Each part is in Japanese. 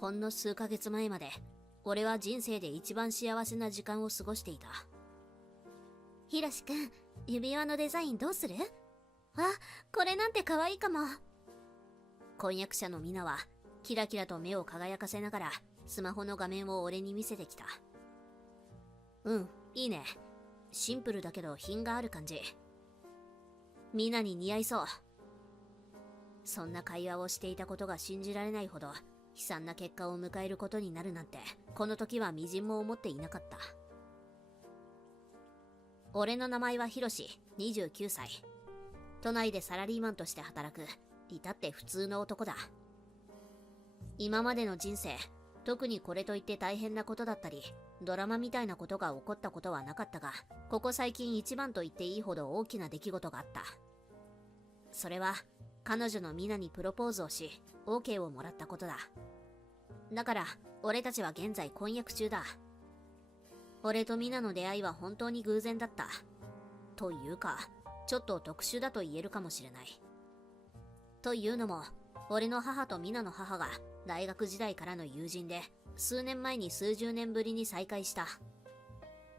ほんの数ヶ月前まで、俺は人生で一番幸せな時間を過ごしていた。ひろしくん、指輪のデザインどうする？あ、これなんて可愛いかも。婚約者のミナは、キラキラと目を輝かせながら、スマホの画面を俺に見せてきた。うん、いいね。シンプルだけど品がある感じ。ミナに似合いそう。そんな会話をしていたことが信じられないほど悲惨な結果を迎えることになるなんて、この時はみじんも思っていなかった。俺の名前はヒロシ、29歳。都内でサラリーマンとして働く、至って普通の男だ。今までの人生、特にこれといって大変なことだったり、ドラマみたいなことが起こったことはなかったが、ここ最近一番と言っていいほど大きな出来事があった。それは、彼女のミナにプロポーズをし、OK をもらったことだ。だから、俺たちは現在婚約中だ。俺とミナの出会いは本当に偶然だった。というか、ちょっと特殊だと言えるかもしれない。というのも、俺の母とミナの母が大学時代からの友人で、数年前に数十年ぶりに再会した。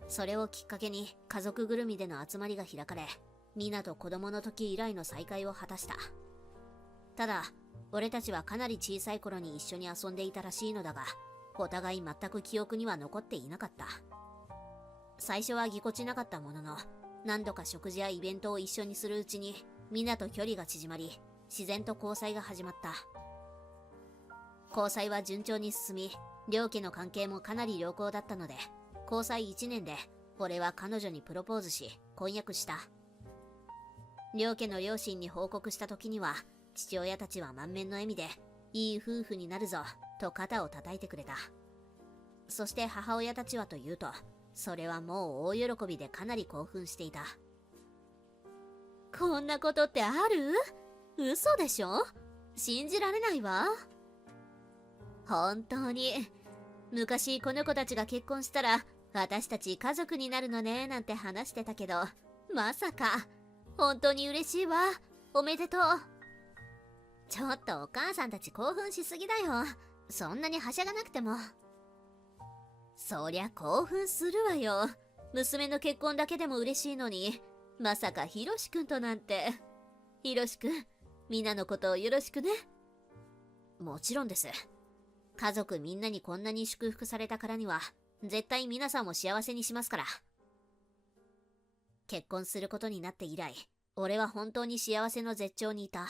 それをきっかけに家族ぐるみでの集まりが開かれ、ミナと子供の時以来の再会を果たした。ただ、俺たちはかなり小さい頃に一緒に遊んでいたらしいのだが、お互い全く記憶には残っていなかった。最初はぎこちなかったものの、何度か食事やイベントを一緒にするうちに、ミナと距離が縮まり、自然と交際が始まった。交際は順調に進み、両家の関係もかなり良好だったので、交際1年で、俺は彼女にプロポーズし、婚約した。両家の両親に報告した時には、父親たちは満面の笑みで、いい夫婦になるぞ、と肩を叩いてくれた。そして母親たちはというと、それはもう大喜びでかなり興奮していた。こんなことってある？嘘でしょ？信じられないわ。本当に。昔この子たちが結婚したら、私たち家族になるのね、なんて話してたけど、まさか。本当に嬉しいわ。おめでとう。ちょっとお母さんたち興奮しすぎだよ。そんなにはしゃがなくても。そりゃ興奮するわよ。娘の結婚だけでも嬉しいのに、まさかひろしくんとなんて。ひろしくん、みんなのことをよろしくね。もちろんです。家族みんなにこんなに祝福されたからには、絶対皆さんも幸せにしますから。結婚することになって以来、俺は本当に幸せの絶頂にいた。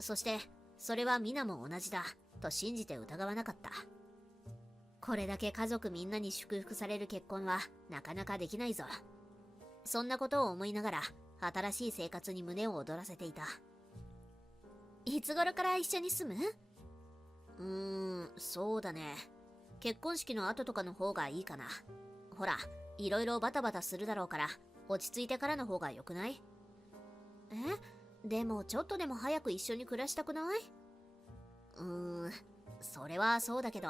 そして、それはミナも同じだ、と信じて疑わなかった。これだけ家族みんなに祝福される結婚は、なかなかできないぞ。そんなことを思いながら、新しい生活に胸を躍らせていた。いつ頃から一緒に住む？そうだね。結婚式の後とかの方がいいかな。ほら、いろいろバタバタするだろうから、落ち着いてからの方が良くない？でもちょっとでも早く一緒に暮らしたくない？それはそうだけど、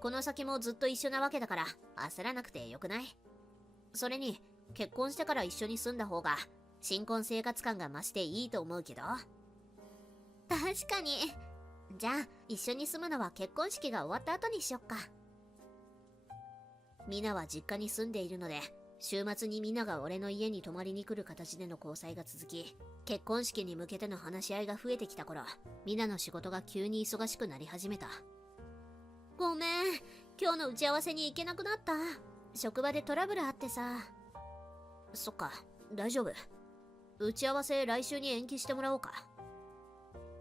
この先もずっと一緒なわけだから焦らなくてよくない？それに、結婚してから一緒に住んだ方が、新婚生活感が増していいと思うけど。確かに。じゃあ、一緒に住むのは結婚式が終わった後にしよっか。ミナは実家に住んでいるので、週末にミナが俺の家に泊まりに来る形での交際が続き、結婚式に向けての話し合いが増えてきた頃、ミナの仕事が急に忙しくなり始めた。ごめん、今日の打ち合わせに行けなくなった。職場でトラブルあってさ。そっか、大丈夫。打ち合わせ来週に延期してもらおうか。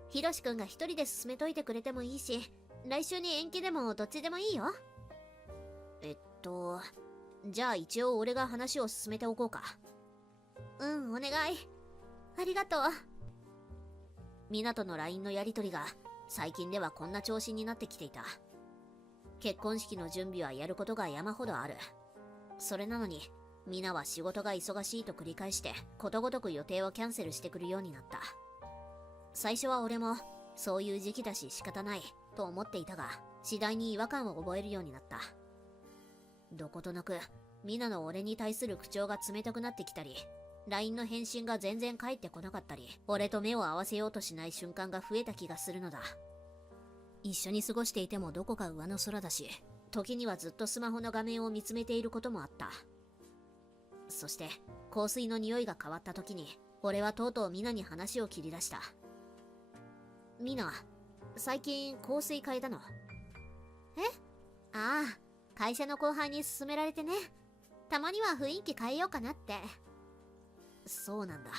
ひろしくんが一人で進めといてくれてもいいし、来週に延期でもどっちでもいいよ。じゃあ一応俺が話を進めておこうか。お願い。ありがとう。ミナとの LINE のやりとりが最近ではこんな調子になってきていた。結婚式の準備はやることが山ほどある。それなのに、ミナは仕事が忙しいと繰り返してことごとく予定をキャンセルしてくるようになった。最初は俺もそういう時期だし仕方ないと思っていたが、次第に違和感を覚えるようになった。どことなくミナの俺に対する口調が冷たくなってきたり、 LINE の返信が全然返ってこなかったり、俺と目を合わせようとしない瞬間が増えた気がするのだ。一緒に過ごしていてもどこか上の空だし、時にはずっとスマホの画面を見つめていることもあった。そして香水の匂いが変わった時に、俺はとうとうミナに話を切り出した。ミナ、最近香水変えたの？ああ、会社の後輩に勧められてね。たまには雰囲気変えようかなって。そうなんだ。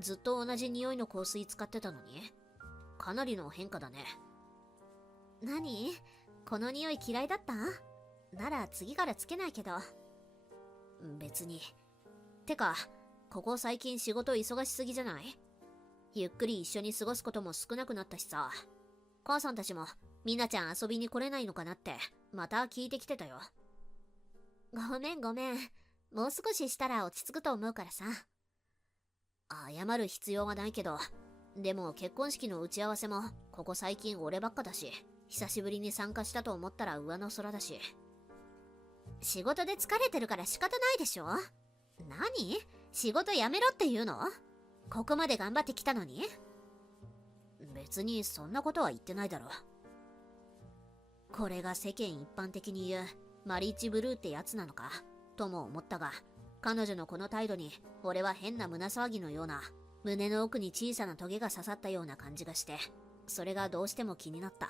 ずっと同じ匂いの香水使ってたのに、かなりの変化だね。何？この匂い嫌いだった？なら次からつけないけど。別に。てか、ここ最近仕事忙しすぎじゃない？ゆっくり一緒に過ごすことも少なくなったしさ。母さんたちもミナちゃん遊びに来れないのかなってまた聞いてきてたよ。ごめん。もう少ししたら落ち着くと思うからさ。謝る必要はないけど、でも結婚式の打ち合わせもここ最近俺ばっかだし、久しぶりに参加したと思ったら上の空だし。仕事で疲れてるから仕方ないでしょ。何？仕事辞めろって言うの？ここまで頑張ってきたのに？別にそんなことは言ってないだろ。これが世間一般的に言うマリッジブルーってやつなのかとも思ったが、彼女のこの態度に俺は変な胸騒ぎのような、胸の奥に小さなトゲが刺さったような感じがして、それがどうしても気になった。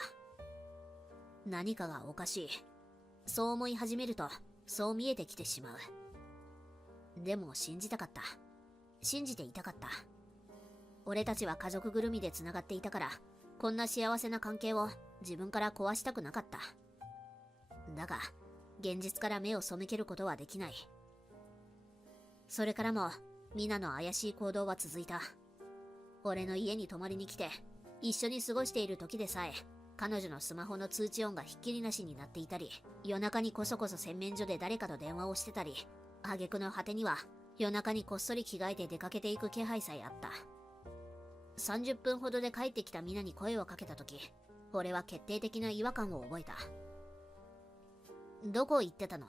何かがおかしい。そう思い始めるとそう見えてきてしまう。でも信じたかった。信じていたかった。俺たちは家族ぐるみでつながっていたから、こんな幸せな関係を自分から壊したくなかった。だが現実から目を背けることはできない。それからもミナの怪しい行動は続いた。俺の家に泊まりに来て、一緒に過ごしている時でさえ彼女のスマホの通知音がひっきりなしになっていたり、夜中にこそこそ洗面所で誰かと電話をしてたり、挙句の果てには夜中にこっそり着替えて出かけていく気配さえあった。30分ほどで帰ってきたミナに声をかけた時、俺は決定的な違和感を覚えた。どこ行ってたの？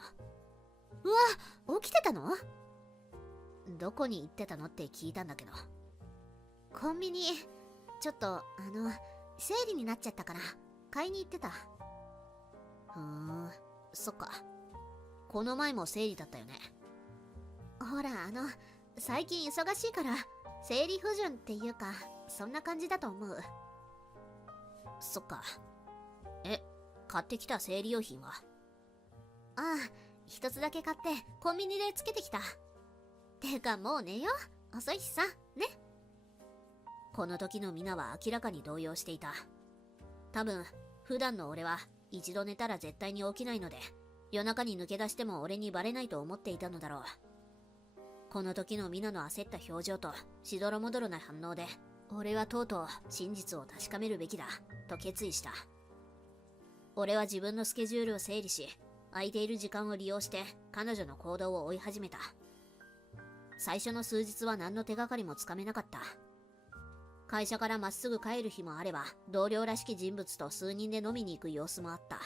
うわ、起きてたの？どこに行ってたのって聞いたんだけど。コンビニ、ちょっと生理になっちゃったから買いに行ってた。そっか。この前も生理だったよね。ほら、最近忙しいから生理不順っていうか、そんな感じだと思う。そっか。買ってきた生理用品は？ああ、一つだけ買ってコンビニでつけてきた。てかもう寝よう。遅いしさ、ね。この時のミナは明らかに動揺していた。多分、普段の俺は一度寝たら絶対に起きないので、夜中に抜け出しても俺にバレないと思っていたのだろう。この時のミナの焦った表情としどろもどろな反応で、俺はとうとう真実を確かめるべきだと決意した。俺は自分のスケジュールを整理し、空いている時間を利用して彼女の行動を追い始めた。最初の数日は何の手がかりもつかめなかった。会社からまっすぐ帰る日もあれば、同僚らしき人物と数人で飲みに行く様子もあった。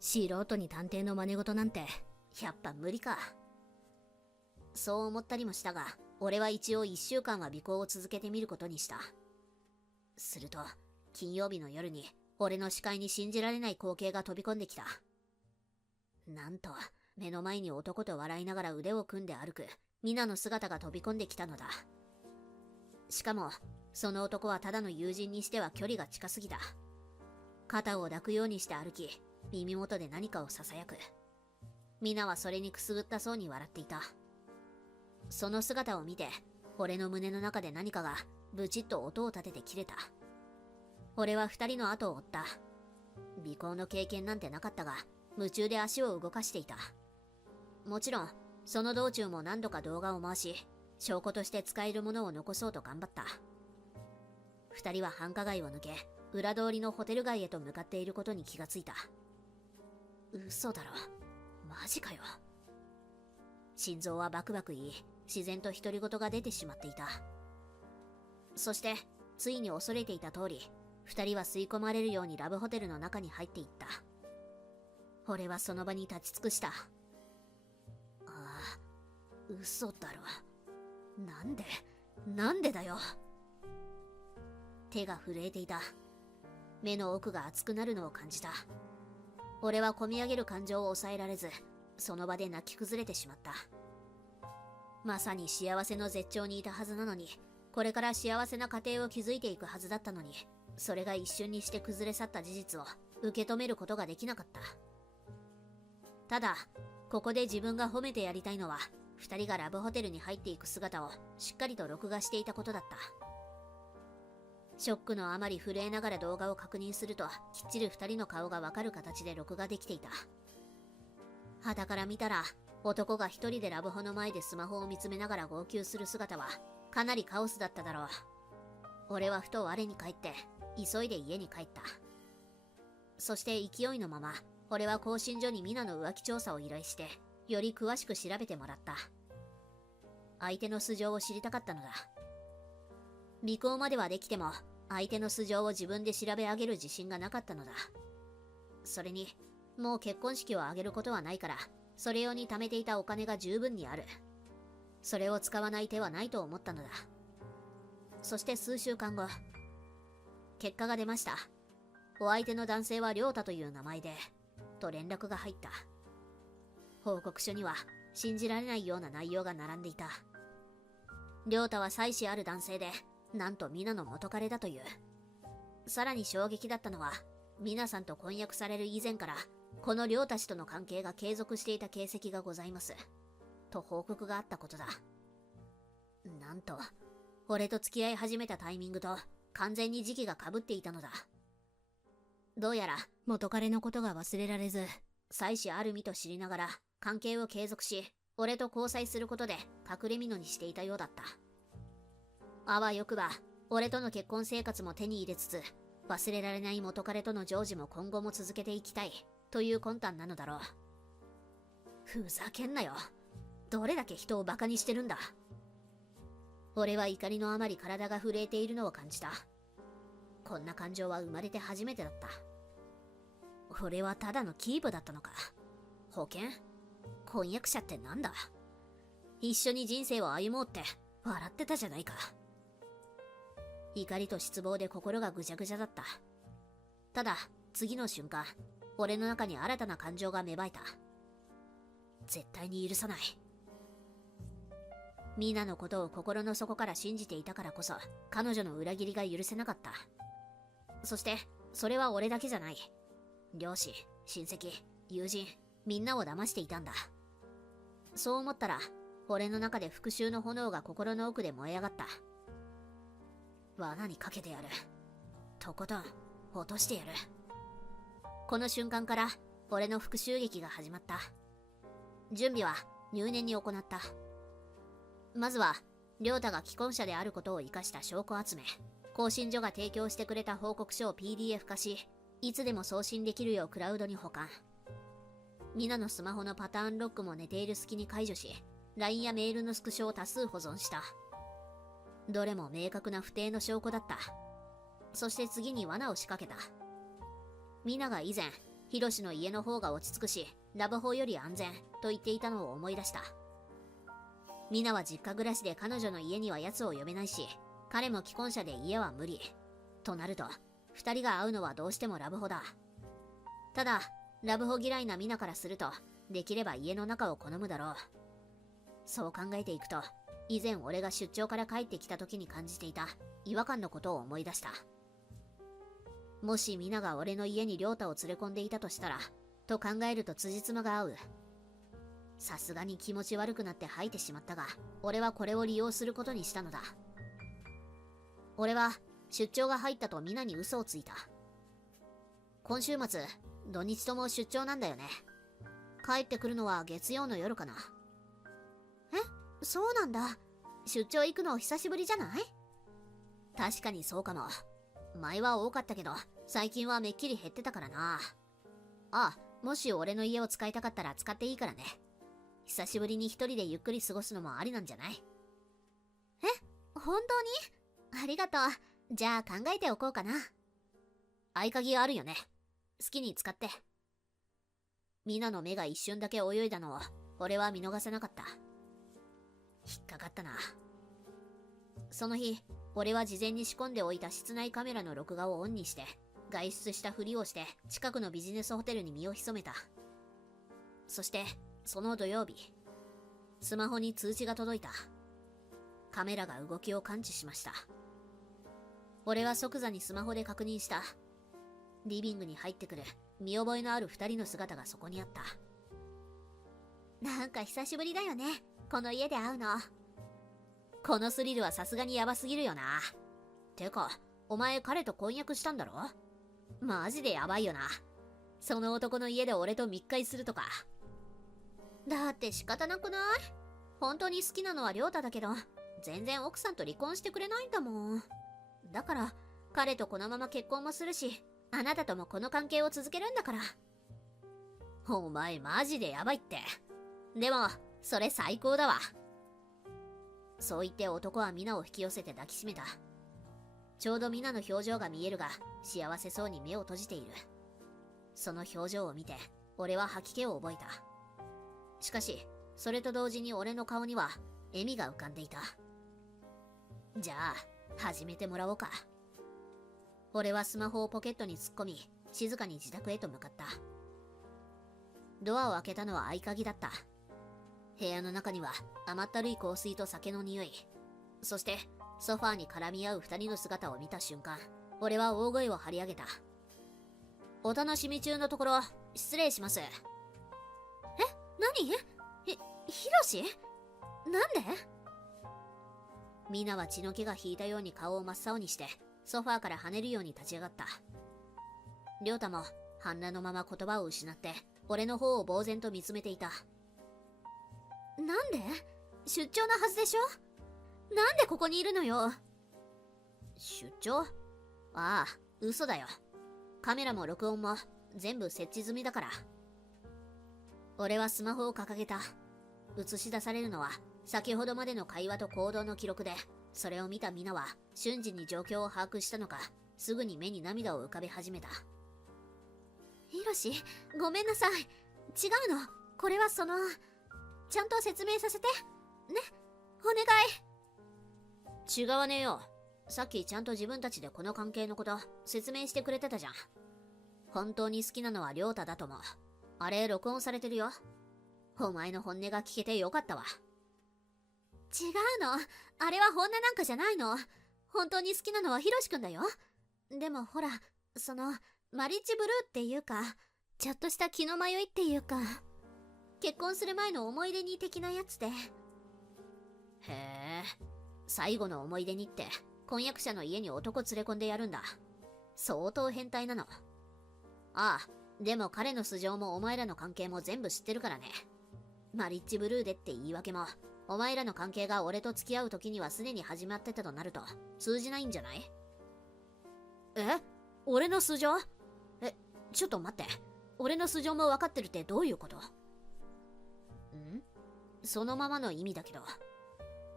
素人に探偵の真似事なんてやっぱ無理か。そう思ったりもしたが、俺は一応1週間は尾行を続けてみることにした。すると金曜日の夜に俺の視界に信じられない光景が飛び込んできた。なんと目の前に男と笑いながら腕を組んで歩くミナの姿が飛び込んできたのだ。しかもその男はただの友人にしては距離が近すぎた。肩を抱くようにして歩き、耳元で何かをささやく。ミナはそれにくすぐったそうに笑っていた。その姿を見て、俺の胸の中で何かがブチッと音を立てて切れた。俺は二人の後を追った。尾行の経験なんてなかったが、夢中で足を動かしていた。もちろんその道中も何度か動画を回し、証拠として使えるものを残そうと頑張った。二人は繁華街を抜け、裏通りのホテル街へと向かっていることに気がついた。嘘だろ、マジかよ。心臓はバクバク言い、自然と独り言が出てしまっていた。そしてついに恐れていた通り、二人は吸い込まれるようにラブホテルの中に入っていった。俺はその場に立ち尽くした。ああ、嘘だろ。なんでだよ。手が震えていた。目の奥が熱くなるのを感じた。俺はこみ上げる感情を抑えられず、その場で泣き崩れてしまった。まさに幸せの絶頂にいたはずなのに、これから幸せな家庭を築いていくはずだったのに、それが一瞬にして崩れ去った事実を受け止めることができなかった。ただ、ここで自分が褒めてやりたいのは、二人がラブホテルに入っていく姿をしっかりと録画していたことだった。ショックのあまり震えながら動画を確認すると、きっちり二人の顔がわかる形で録画できていた。傍から見たら、男が一人でラブホの前でスマホを見つめながら号泣する姿は、かなりカオスだっただろう。俺はふと我に返って、急いで家に帰った。そして勢いのまま、俺は更新所にミナの浮気調査を依頼して、より詳しく調べてもらった。相手の素性を知りたかったのだ。尾行まではできても、相手の素性を自分で調べ上げる自信がなかったのだ。それに、もう結婚式を挙げることはないから、それ用に貯めていたお金が十分にある。それを使わない手はないと思ったのだ。そして数週間後、結果が出ました。お相手の男性は亮太という名前で、と連絡が入った。報告書には信じられないような内容が並んでいた。亮太は妻子ある男性で、なんとミナの元彼だという。さらに衝撃だったのは、ミナさんと婚約される以前から、この亮たちとの関係が継続していた形跡がございます。と報告があったことだ。なんと、俺と付き合い始めたタイミングと完全に時期が被っていたのだ。どうやら元彼のことが忘れられず、妻子ある身と知りながら関係を継続し、俺と交際することで隠れ蓑にしていたようだった。あわよくば、俺との結婚生活も手に入れつつ、忘れられない元彼との成就も今後も続けていきたい、という魂胆なのだろう。ふざけんなよ。どれだけ人をバカにしてるんだ。俺は怒りのあまり体が震えているのを感じた。こんな感情は生まれて初めてだった。俺はただのキープだったのか。保険？婚約者ってなんだ。一緒に人生を歩もうって笑ってたじゃないか。怒りと失望で心がぐちゃぐちゃだった。ただ、次の瞬間、俺の中に新たな感情が芽生えた。絶対に許さない。ミナのことを心の底から信じていたからこそ、彼女の裏切りが許せなかった。そして、それは俺だけじゃない。両親、親戚、友人、みんなを騙していたんだ。そう思ったら、俺の中で復讐の炎が心の奥で燃え上がった。罠にかけてやる。とことん、落としてやる。この瞬間から、俺の復讐劇が始まった。準備は入念に行った。まずは、亮太が既婚者であることを生かした証拠集め、更新所が提供してくれた報告書を PDF 化し、いつでも送信できるようクラウドに保管。ミナのスマホのパターンロックも寝ている隙に解除し、LINE やメールのスクショを多数保存した。どれも明確な不定の証拠だった。そして次に罠を仕掛けた。ミナが以前、ヒロシの家の方が落ち着くし、ラブホより安全と言っていたのを思い出した。ミナは実家暮らしで彼女の家には奴を呼べないし、彼も既婚者で家は無理。となると、二人が会うのはどうしてもラブホだ。ただ、ラブホ嫌いなミナからすると、できれば家の中を好むだろう。そう考えていくと、以前俺が出張から帰ってきた時に感じていた違和感のことを思い出した。もしミナが俺の家に亮太を連れ込んでいたとしたら、と考えると辻褄が合う。さすがに気持ち悪くなって吐いてしまったが、俺はこれを利用することにしたのだ。俺は出張が入ったとミナに嘘をついた。今週末、土日とも出張なんだよね。帰ってくるのは月曜の夜かな。え、そうなんだ。出張行くの久しぶりじゃない？確かにそうかも。前は多かったけど、最近はめっきり減ってたからな。ああ、もし俺の家を使いたかったら使っていいからね。久しぶりに一人でゆっくり過ごすのもありなんじゃない？え、本当に？ありがとう。じゃあ考えておこうかな。合鍵あるよね。好きに使って。ミナの目が一瞬だけ泳いだのを俺は見逃せなかった。引っかかったな。その日、俺は事前に仕込んでおいた室内カメラの録画をオンにして外出したふりをして近くのビジネスホテルに身を潜めた。そしてその土曜日、スマホに通知が届いた。カメラが動きを感知しました。俺は即座にスマホで確認した。リビングに入ってくる見覚えのある2人の姿がそこにあった。なんか久しぶりだよね、この家で会うの。このスリルはさすがにヤバすぎるよな。てか、お前彼と婚約したんだろ？マジでヤバいよな。その男の家で俺と密会するとか。だって仕方なくない？本当に好きなのは亮太だけど、全然奥さんと離婚してくれないんだもん。だから彼とこのまま結婚もするし、あなたともこの関係を続けるんだから。お前マジでヤバいって。でもそれ最高だわ。そう言って男はミナを引き寄せて抱きしめた。ちょうどミナの表情が見えるが、幸せそうに目を閉じている。その表情を見て俺は吐き気を覚えた。しかしそれと同時に俺の顔には笑みが浮かんでいた。じゃあ始めてもらおうか。俺はスマホをポケットに突っ込み、静かに自宅へと向かった。ドアを開けたのは合鍵だった。部屋の中には甘ったるい香水と酒の匂い、そしてソファーに絡み合う2人の姿を見た瞬間、俺は大声を張り上げた。お楽しみ中のところ失礼します。何？ヒロシ？なんで？ミナは血の気が引いたように顔を真っ青にしてソファーから跳ねるように立ち上がった。亮太も半裸のまま言葉を失って俺の方を呆然と見つめていた。なんで？出張なはずでしょ？なんでここにいるのよ？出張？ああ、嘘だよ。カメラも録音も全部設置済みだから。俺はスマホを掲げた。映し出されるのは先ほどまでの会話と行動の記録で、それを見たミナは瞬時に状況を把握したのか、すぐに目に涙を浮かべ始めた。ヒロシ、ごめんなさい。違うの。これはちゃんと説明させて。ね、お願い。違わねえよ。さっきちゃんと自分たちでこの関係のこと説明してくれてたじゃん。本当に好きなのは亮太だと思う。あれ録音されてるよ。お前の本音が聞けてよかったわ。違うの。あれは本音なんかじゃないの。本当に好きなのはヒロシ君だよ。でもほら、マリッジブルーっていうか、ちょっとした気の迷いっていうか、結婚する前の思い出に的なやつで。へえ、最後の思い出にって婚約者の家に男連れ込んでやるんだ。相当変態なの。ああ、でも彼の素性もお前らの関係も全部知ってるからね。マリッジブルーでって言い訳も、お前らの関係が俺と付き合う時にはすでに始まってたとなると通じないんじゃない？俺の素性？ちょっと待って。俺の素性も分かってるってどういうこと？そのままの意味だけど、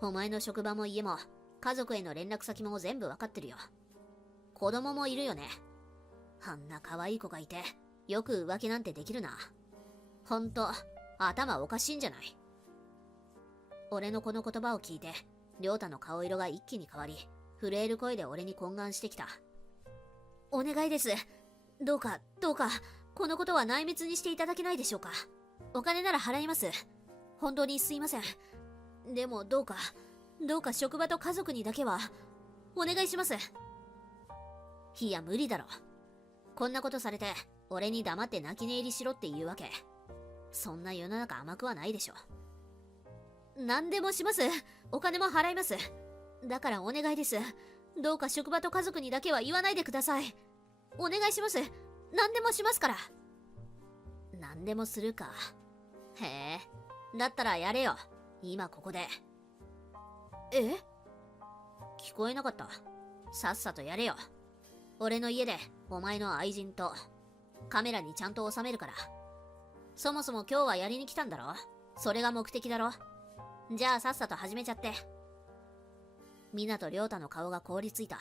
お前の職場も家も家族への連絡先も全部分かってるよ。子供もいるよね。あんな可愛い子がいてよく浮気なんてできるな。ほんと頭おかしいんじゃない？俺のこの言葉を聞いて亮太の顔色が一気に変わり、震える声で俺に懇願してきた。お願いです。どうかこのことは内密にしていただけないでしょうか。お金なら払います。本当にすいません。でもどうか職場と家族にだけはお願いします。いや無理だろ。こんなことされて俺に黙って泣き寝入りしろって言うわけ？そんな世の中甘くはないでしょ。何でもします。お金も払います。だからお願いです。どうか職場と家族にだけは言わないでください。お願いします。何でもしますから。何でもするか。へえ、だったらやれよ。今ここで。聞こえなかった。さっさとやれよ。俺の家でお前の愛人とカメラにちゃんと収めるから。そもそも今日はやりに来たんだろ。それが目的だろ。じゃあさっさと始めちゃって。ミナと亮太の顔が凍りついた。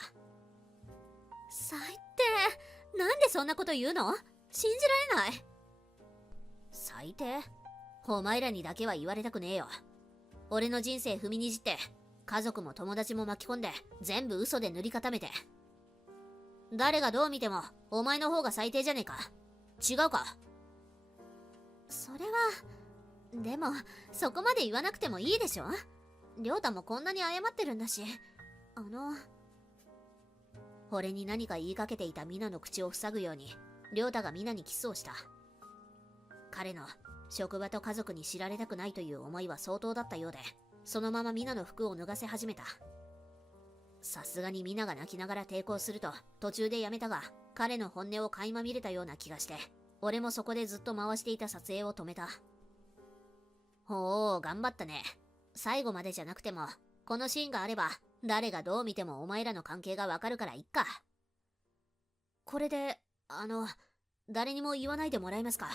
最低。なんでそんなこと言うの？信じられない。最低？お前らにだけは言われたくねえよ。俺の人生踏みにじって家族も友達も巻き込んで全部嘘で塗り固めて。誰がどう見てもお前の方が最低じゃねえか。違うか？それは、でもそこまで言わなくてもいいでしょ。亮太もこんなに謝ってるんだし。俺に何か言いかけていたミナの口を塞ぐように亮太がミナにキスをした。彼の職場と家族に知られたくないという思いは相当だったようで、そのままミナの服を脱がせ始めた。さすがにミナが泣きながら抵抗すると途中でやめたが、彼の本音を垣間見れたような気がして、俺もそこでずっと回していた撮影を止めた。おお、頑張ったね。最後までじゃなくてもこのシーンがあれば誰がどう見てもお前らの関係がわかるからいっか。これで誰にも言わないでもらえますか？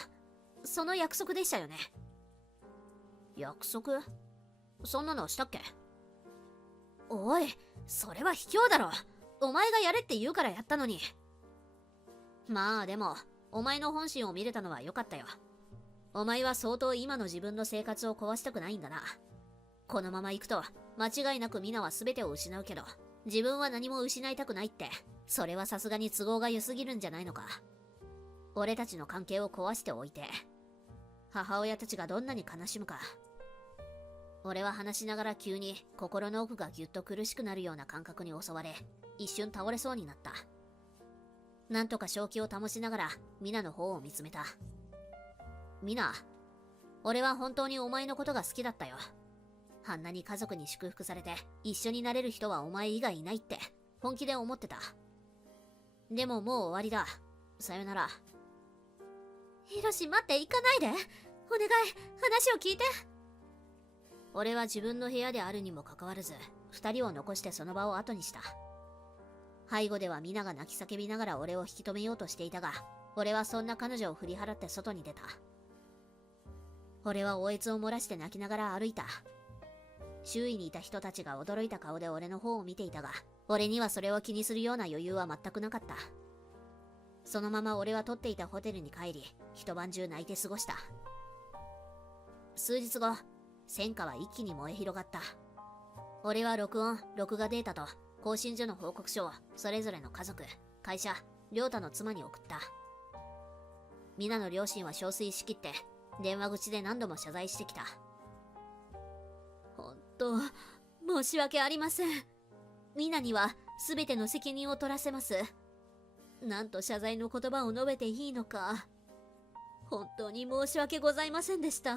その約束でしたよね。約束？そんなのしたっけ？おい、それは卑怯だろ。お前がやれって言うからやったのに。まあでもお前の本心を見れたのは良かったよ。お前は相当今の自分の生活を壊したくないんだな。このまま行くと間違いなくミナは全てを失うけど、自分は何も失いたくないって、それはさすがに都合が良すぎるんじゃないのか。俺たちの関係を壊しておいて母親たちがどんなに悲しむか。俺は話しながら急に心の奥がぎゅっと苦しくなるような感覚に襲われ、一瞬倒れそうになった。なんとか正気を保ちながらミナの方を見つめた。ミナ、俺は本当にお前のことが好きだったよ。あんなに家族に祝福されて一緒になれる人はお前以外いないって本気で思ってた。でももう終わりだ。さよなら。ヒロシ、待って、行かないで。お願い、話を聞いて。俺は自分の部屋であるにもかかわらず二人を残してその場を後にした。背後ではミナが泣き叫びながら俺を引き止めようとしていたが、俺はそんな彼女を振り払って外に出た。俺は嗚咽を漏らして泣きながら歩いた。周囲にいた人たちが驚いた顔で俺の方を見ていたが、俺にはそれを気にするような余裕は全くなかった。そのまま俺は取っていたホテルに帰り、一晩中泣いて過ごした。数日後、戦火は一気に燃え広がった。俺は録画データと更新所の報告書をそれぞれの家族、会社、亮太の妻に送った。ミナの両親は憔悴しきって電話口で何度も謝罪してきた。本当、申し訳ありません。ミナには全ての責任を取らせます。なんと謝罪の言葉を述べていいのか。本当に申し訳ございませんでした。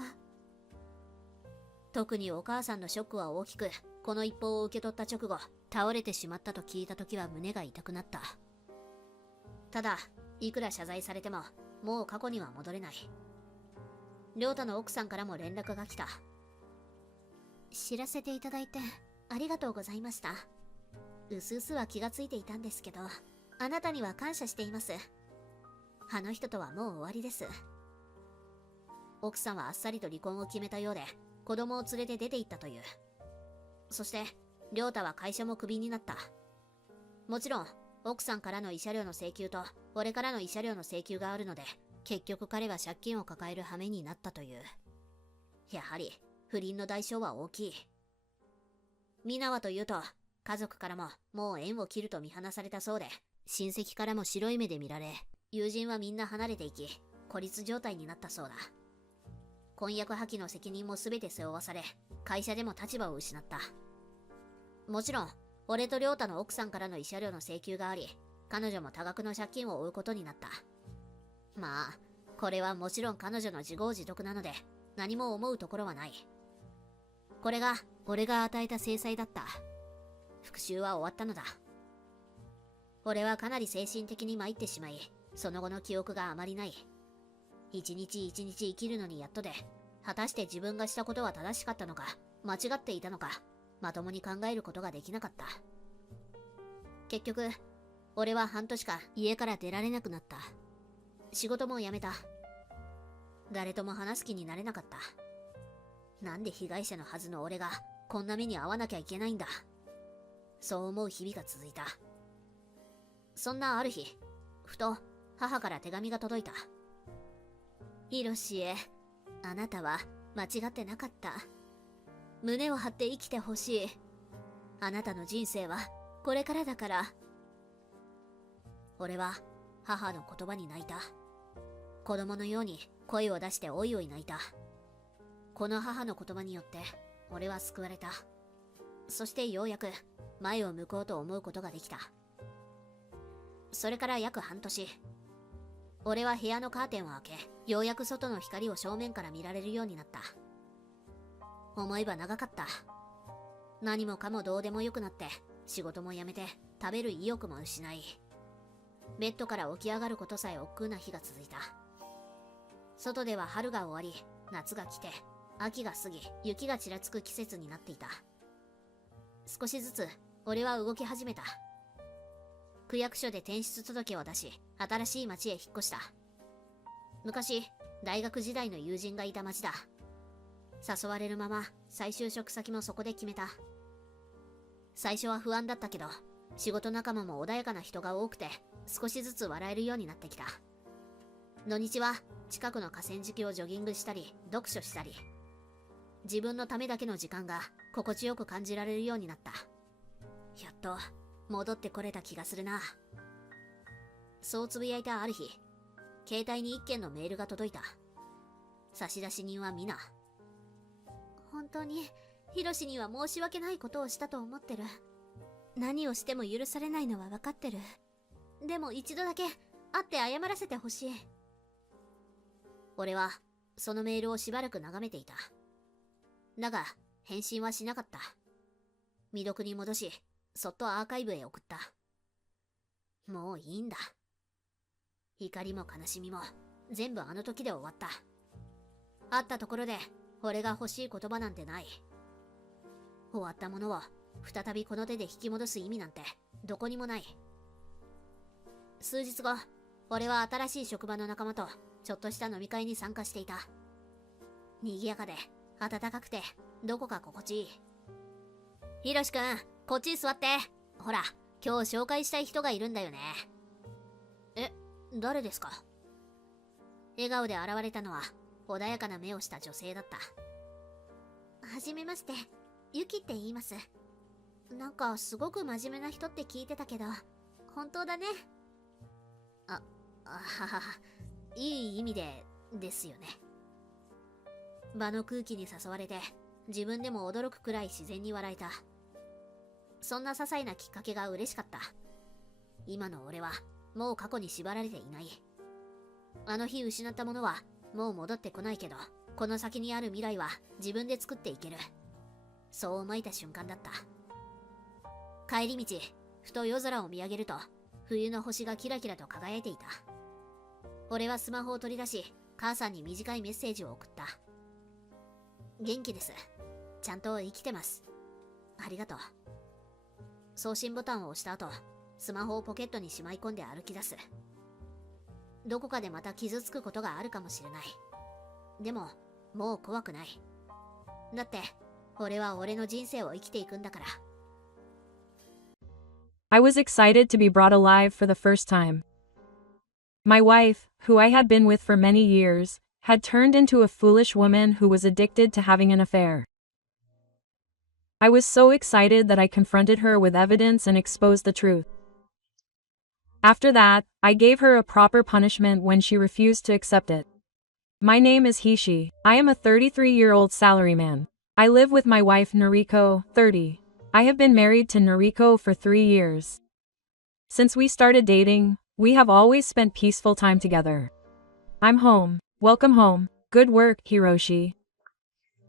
特にお母さんのショックは大きく、この一報を受け取った直後、倒れてしまったと聞いた時は胸が痛くなった。ただ、いくら謝罪されても、もう過去には戻れない。亮太の奥さんからも連絡が来た。知らせていただいてありがとうございました。うすうすは気がついていたんですけど、あなたには感謝しています。あの人とはもう終わりです。奥さんはあっさりと離婚を決めたようで、子供を連れて出て行ったという。そして亮太は会社もクビになった。もちろん奥さんからの慰謝料の請求と俺からの慰謝料の請求があるので、結局彼は借金を抱える羽目になったという。やはり不倫の代償は大きい。ミナはというと、家族からももう縁を切ると見放されたそうで、親戚からも白い目で見られ、友人はみんな離れていき、孤立状態になったそうだ。婚約破棄の責任も全て背負わされ、会社でも立場を失った。もちろん俺と亮太の奥さんからの慰謝料の請求があり、彼女も多額の借金を負うことになった。まあこれはもちろん彼女の自業自得なので何も思うところはない。これが俺が与えた制裁だった。復讐は終わったのだ。俺はかなり精神的に参ってしまい、その後の記憶があまりない。一日一日生きるのにやっとで、果たして自分がしたことは正しかったのか間違っていたのか、まともに考えることができなかった。結局俺は半年間家から出られなくなった。仕事も辞めた。誰とも話す気になれなかった。なんで被害者のはずの俺がこんな目に遭わなきゃいけないんだ。そう思う日々が続いた。そんなある日、ふと母から手紙が届いた。ヒロシへ、あなたは間違ってなかった。胸を張って生きてほしい。あなたの人生はこれからだから。俺は母の言葉に泣いた。子供のように声を出しておいおい泣いた。この母の言葉によって俺は救われた。そしてようやく前を向こうと思うことができた。それから約半年、俺は部屋のカーテンを開け、ようやく外の光を正面から見られるようになった。思えば長かった。何もかもどうでもよくなって、仕事も辞めて食べる意欲も失い、ベッドから起き上がることさえ億劫な日が続いた。外では春が終わり、夏が来て、秋が過ぎ、雪がちらつく季節になっていた。少しずつ俺は動き始めた。区役所で転出届を出し、新しい町へ引っ越した。昔、大学時代の友人がいた町だ。誘われるまま再就職先もそこで決めた。最初は不安だったけど、仕事仲間も穏やかな人が多くて、少しずつ笑えるようになってきた。土日は近くの河川敷をジョギングしたり、読書したり、自分のためだけの時間が心地よく感じられるようになった。やっと戻ってこれた気がするな。そうつぶやいたある日、携帯に一件のメールが届いた。差出人はミナ。本当にヒロシには申し訳ないことをしたと思ってる。何をしても許されないのは分かってる。でも一度だけ会って謝らせてほしい。俺はそのメールをしばらく眺めていた。だが返信はしなかった。未読に戻し、そっとアーカイブへ送った。もういいんだ。怒りも悲しみも全部あの時で終わった。会ったところで俺が欲しい言葉なんてない。終わったものを再びこの手で引き戻す意味なんてどこにもない。数日後、俺は新しい職場の仲間とちょっとした飲み会に参加していた。賑やかで暖かくてどこか心地いい。ひろしくん、こっち座って。ほら、今日紹介したい人がいるんだよね。え、誰ですか？笑顔で現れたのは穏やかな目をした女性だった。はじめまして、ユキって言います。なんかすごく真面目な人って聞いてたけど、本当だね。はは、いい意味でですよね。場の空気に誘われて自分でも驚くくらい自然に笑えた。そんな些細なきっかけが嬉しかった。今の俺はもう過去に縛られていない。あの日失ったものはもう戻ってこないけど、この先にある未来は自分で作っていける。そう思えた瞬間だった。帰り道、ふと夜空を見上げると冬の星がキラキラと輝いていた。俺はスマホを取り出し、母さんに短いメッセージを送った。元気です。ちゃんと生きてます。ありがとう。送信ボタンを押した後、スマホをポケットにしまい込んで歩き出す。どこかでまた傷つくことがあるかもしれない。でも、もう怖くない。だって、俺は俺の人生を生きていくんだから。I was excited to be brought alive for the first time. My wife, who I had been with for many years, had turned into a foolish woman who was addicted to having an affair. I was so excited that I confronted her with evidence and exposed the truth. After that, I gave her a proper punishment when she refused to accept it. My name is Hishi. I am a 33-year-old salaryman. I live with my wife Noriko, 30. I have been married to Noriko for 3 years. Since we started dating, we have always spent peaceful time together. I'm home. Welcome home. Good work, Hiroshi.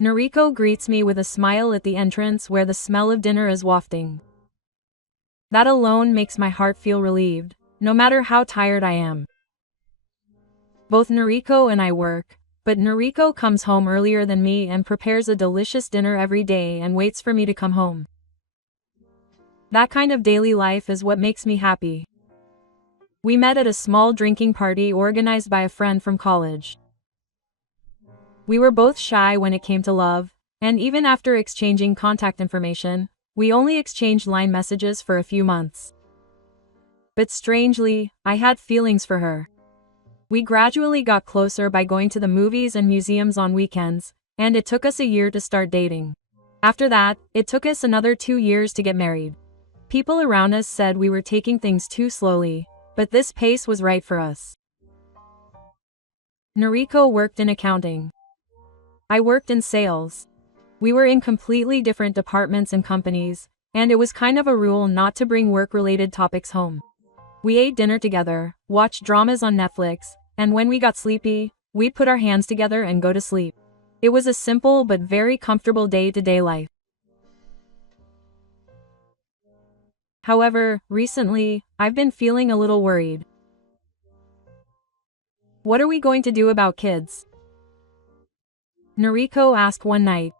Noriko greets me with a smile at the entrance where the smell of dinner is wafting. That alone makes my heart feel relieved, no matter how tired I am. Both Noriko and I work, but Noriko comes home earlier than me and prepares a delicious dinner every day and waits for me to come home. That kind of daily life is what makes me happy. We met at a small drinking party organized by a friend from college. We were both shy when it came to love, and even after exchanging contact information, we only exchanged line messages for a few months. But strangely, I had feelings for her. We gradually got closer by going to the movies and museums on weekends, and it took us a year to start dating. After that, it took us another 2 years to get married. People around us said we were taking things too slowly, but this pace was right for us. Noriko worked in accounting. I worked in sales. We were in completely different departments and companies, and it was kind of a rule not to bring work-related topics home. We ate dinner together, watched dramas on Netflix, and when we got sleepy, we'd put our hands together and go to sleep. It was a simple but very comfortable day-to-day life. However, recently, I've been feeling a little worried. What are we going to do about kids? Noriko asked one night.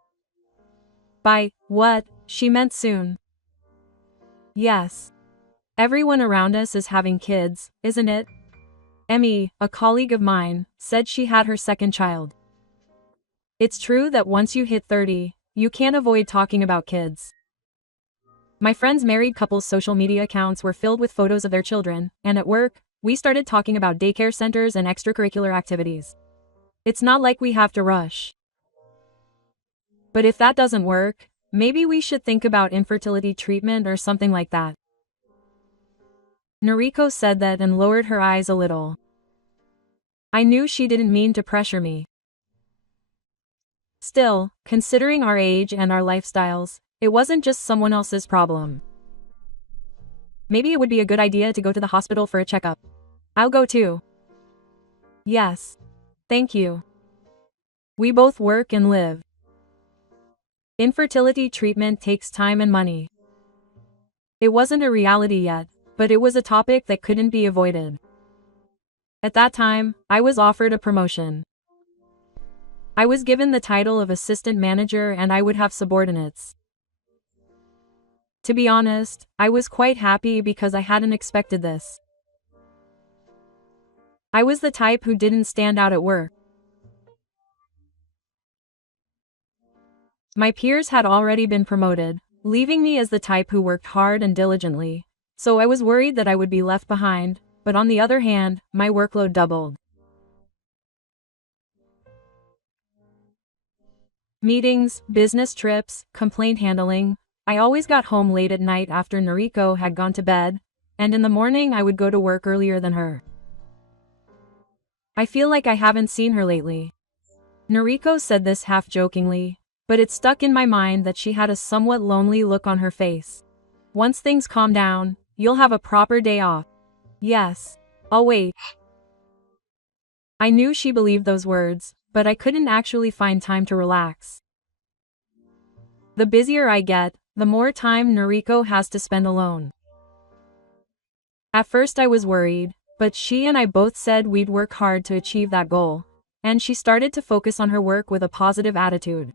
By what, she meant soon. Yes. Everyone around us is having kids, isn't it? Emmy, a colleague of mine, said she had her second child. It's true that once you hit 30, you can't avoid talking about kids. My friends' married couples' social media accounts were filled with photos of their children, and at work, we started talking about daycare centers and extracurricular activities. It's not like we have to rush. But if that doesn't work, maybe we should think about infertility treatment or something like that. Noriko said that and lowered her eyes a little. I knew she didn't mean to pressure me. Still, considering our age and our lifestyles, it wasn't just someone else's problem. Maybe it would be a good idea to go to the hospital for a checkup. I'll go too. Yes. Thank you. We both work and live. Infertility treatment takes time and money. It wasn't a reality yet, but it was a topic that couldn't be avoided. At that time, I was offered a promotion. I was given the title of assistant manager and I would have subordinates. To be honest, I was quite happy because I hadn't expected this. I was the type who didn't stand out at work. My peers had already been promoted, leaving me as the type who worked hard and diligently, so I was worried that I would be left behind, but on the other hand, my workload doubled. Meetings, business trips, complaint handling. I always got home late at night after Noriko had gone to bed, and in the morning I would go to work earlier than her. I feel like I haven't seen her lately. Noriko said this half-jokingly, but it stuck in my mind that she had a somewhat lonely look on her face. Once things calm down, you'll have a proper day off. Yes. I'll wait. I knew she believed those words, but I couldn't actually find time to relax. The busier I get, the more time Noriko has to spend alone. At first I was worried, but she and I both said we'd work hard to achieve that goal, and she started to focus on her work with a positive attitude.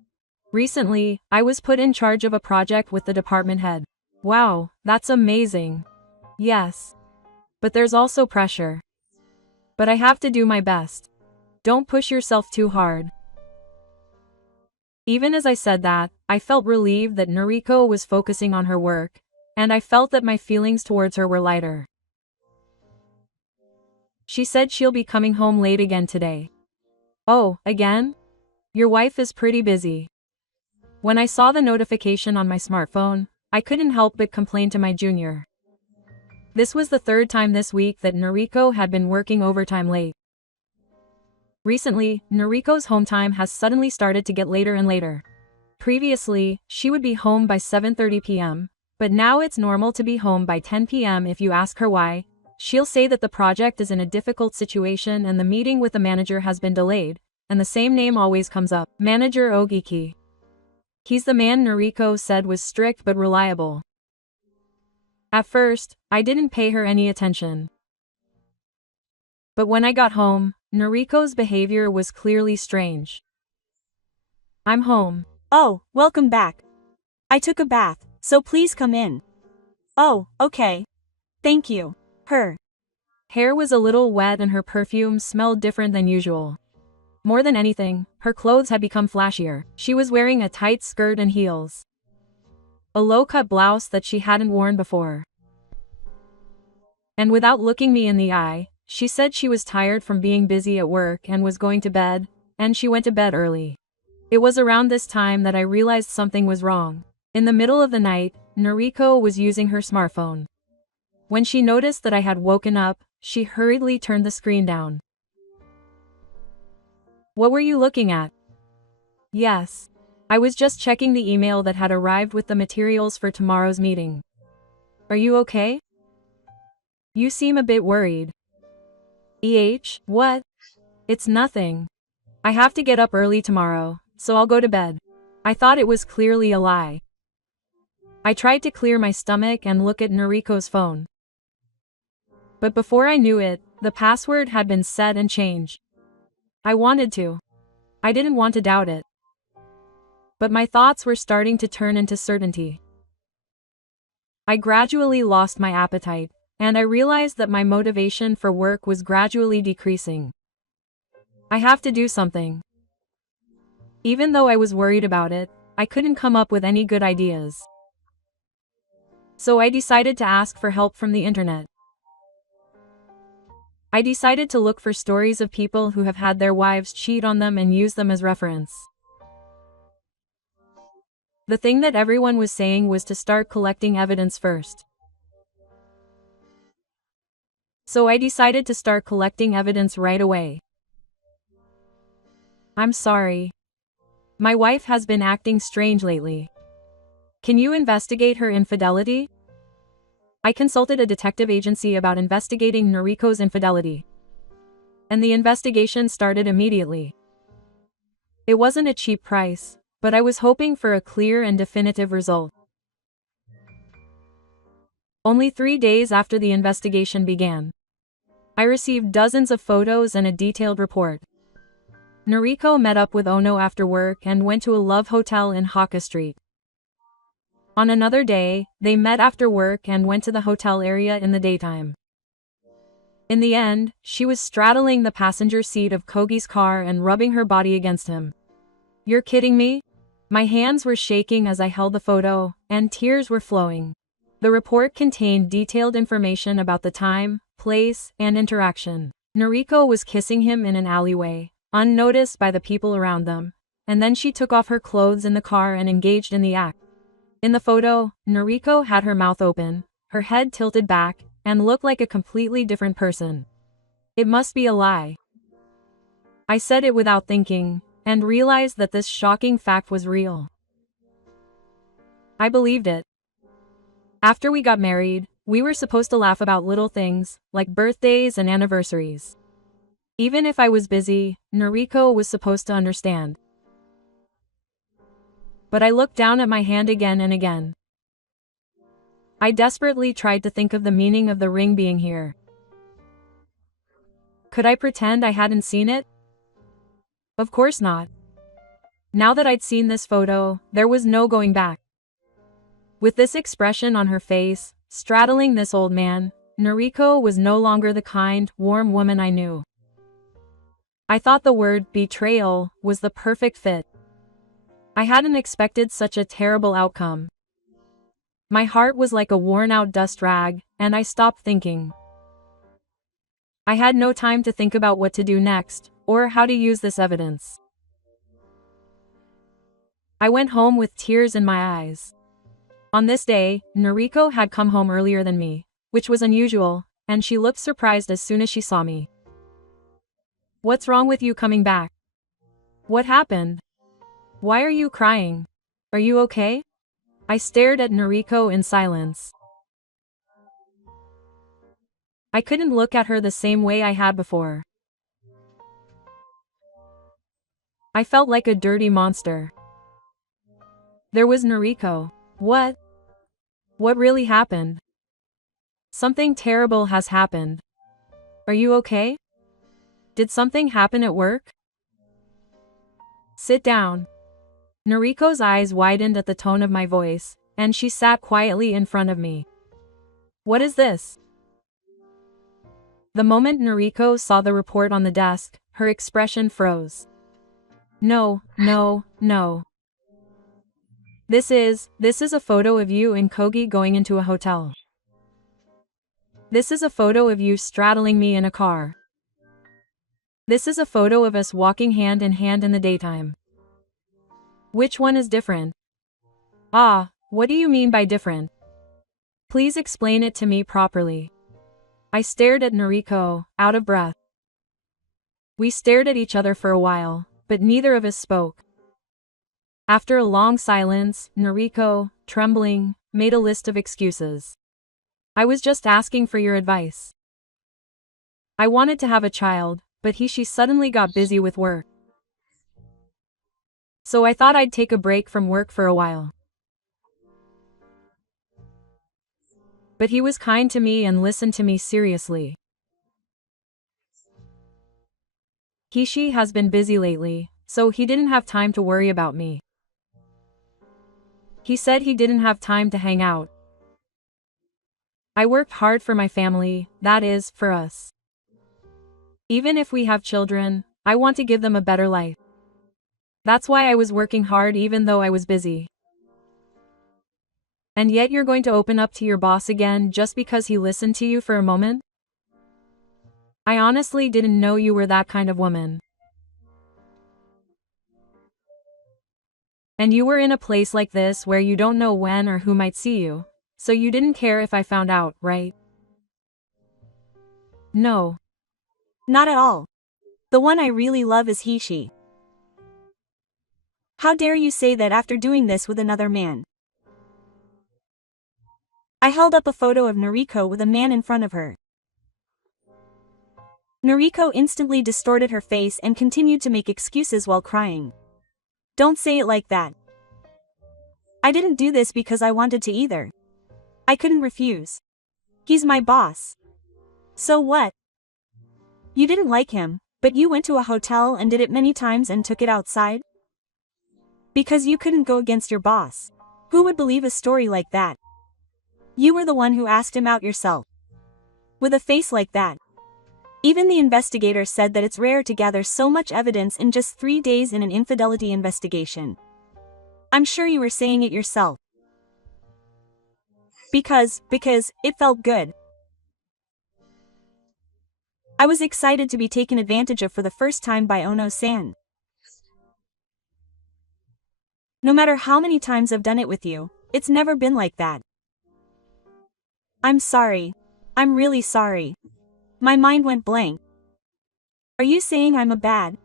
Recently, I was put in charge of a project with the department head. Wow, that's amazing. Yes. But there's also pressure. But I have to do my best. Don't push yourself too hard. Even as I said that, I felt relieved that Noriko was focusing on her work, and I felt that my feelings towards her were lighter. She said she'll be coming home late again today. Oh, again? Your wife is pretty busy. When I saw the notification on my smartphone, I couldn't help but complain to my junior. This was the third time this week that Noriko had been working overtime late. Recently, Noriko's home time has suddenly started to get later and later. Previously, she would be home by 7:30 p.m., but now it's normal to be home by 10 p.m. If you ask her why, she'll say that the project is in a difficult situation and the meeting with the manager has been delayed, and the same name always comes up, Manager Ogiki. He's the man Noriko said was strict but reliable. At first, I didn't pay her any attention. But when I got home, Noriko's behavior was clearly strange. I'm home. Oh, welcome back. I took a bath, so please come in. Oh, okay. Thank you. Her hair was a little wet and her perfume smelled different than usual. More than anything, her clothes had become flashier. She was wearing a tight skirt and heels. A low-cut blouse that she hadn't worn before. And without looking me in the eye, she said she was tired from being busy at work and was going to bed, and she went to bed early. It was around this time that I realized something was wrong. In the middle of the night, Noriko was using her smartphone. When she noticed that I had woken up, she hurriedly turned the screen down. What were you looking at? Yes. I was just checking the email that had arrived with the materials for tomorrow's meeting. Are you okay? You seem a bit worried. What? It's nothing. I have to get up early tomorrow, so I'll go to bed. I thought it was clearly a lie. I tried to clear my stomach and look at Noriko's phone. But before I knew it, the password had been set and changed. I wanted to. I didn't want to doubt it. But my thoughts were starting to turn into certainty. I gradually lost my appetite, and I realized that my motivation for work was gradually decreasing. I have to do something. Even though I was worried about it, I couldn't come up with any good ideas. So I decided to ask for help from the internet. I decided to look for stories of people who have had their wives cheat on them and use them as reference. The thing that everyone was saying was to start collecting evidence first. So I decided to start collecting evidence right away. I'm sorry. My wife has been acting strange lately. Can you investigate her infidelity? I consulted a detective agency about investigating Noriko's infidelity. And the investigation started immediately. It wasn't a cheap price, but I was hoping for a clear and definitive result. Only 3 days after the investigation began, I received dozens of photos and a detailed report. Noriko met up with Ono after work and went to a love hotel in Haka Street. On another day, they met after work and went to the hotel area in the daytime. In the end, she was straddling the passenger seat of Kogi's car and rubbing her body against him. You're kidding me? My hands were shaking as I held the photo, and tears were flowing. The report contained detailed information about the time, place, and interaction. Noriko was kissing him in an alleyway, unnoticed by the people around them, and then she took off her clothes in the car and engaged in the act. In the photo, Noriko had her mouth open, her head tilted back, and looked like a completely different person. It must be a lie. I said it without thinking, and realized that this shocking fact was real. I believed it. After we got married, we were supposed to laugh about little things, like birthdays and anniversaries. Even if I was busy, Noriko was supposed to understand. But I looked down at my hand again and again. I desperately tried to think of the meaning of the ring being here. Could I pretend I hadn't seen it? Of course not. Now that I'd seen this photo, there was no going back. With this expression on her face, straddling this old man, Noriko was no longer the kind, warm woman I knew. I thought the word betrayal was the perfect fit. I hadn't expected such a terrible outcome. My heart was like a worn-out dust rag, and I stopped thinking. I had no time to think about what to do next, or how to use this evidence. I went home with tears in my eyes. On this day, Noriko had come home earlier than me, which was unusual, and she looked surprised as soon as she saw me. What's wrong with you coming back? What happened? Why are you crying? Are you okay? I stared at Noriko in silence. I couldn't look at her the same way I had before. I felt like a dirty monster. There was Noriko. What? What really happened? Something terrible has happened. Are you okay? Did something happen at work? Sit down. Noriko's eyes widened at the tone of my voice, and she sat quietly in front of me. What is this? The moment Noriko saw the report on the desk, her expression froze. No. This is a photo of you and Kogi going into a hotel. This is a photo of you straddling me in a car. This is a photo of us walking hand in hand in the daytime. Which one is different? Ah, what do you mean by different? Please explain it to me properly. I stared at Noriko, out of breath. We stared at each other for a while, but neither of us spoke. After a long silence, Noriko, trembling, made a list of excuses. I was just asking for your advice. I wanted to have a child, but she suddenly got busy with work. So I thought I'd take a break from work for a while. But he was kind to me and listened to me seriously. She has been busy lately, so he didn't have time to worry about me. He said he didn't have time to hang out. I worked hard for my family, that is, for us. Even if we have children, I want to give them a better life. That's why I was working hard even though I was busy. And yet you're going to open up to your boss again just because he listened to you for a moment? I honestly didn't know you were that kind of woman. And you were in a place like this where you don't know when or who might see you, so you didn't care if I found out, right? No. Not at all. The one I really love is she. How dare you say that after doing this with another man? I held up a photo of Noriko with a man in front of her. Noriko instantly distorted her face and continued to make excuses while crying. Don't say it like that. I didn't do this because I wanted to either. I couldn't refuse. He's my boss. So what? You didn't like him, but you went to a hotel and did it many times and took it outside? Because you couldn't go against your boss. Who would believe a story like that? You were the one who asked him out yourself. With a face like that. Even the investigator said that it's rare to gather so much evidence in just 3 days in an infidelity investigation. I'm sure you were saying it yourself. Because it felt good. I was excited to be taken advantage of for the first time by Ono-san. No matter how many times I've done it with you, it's never been like that. I'm sorry. I'm really sorry. My mind went blank. Are you saying I'm a bad?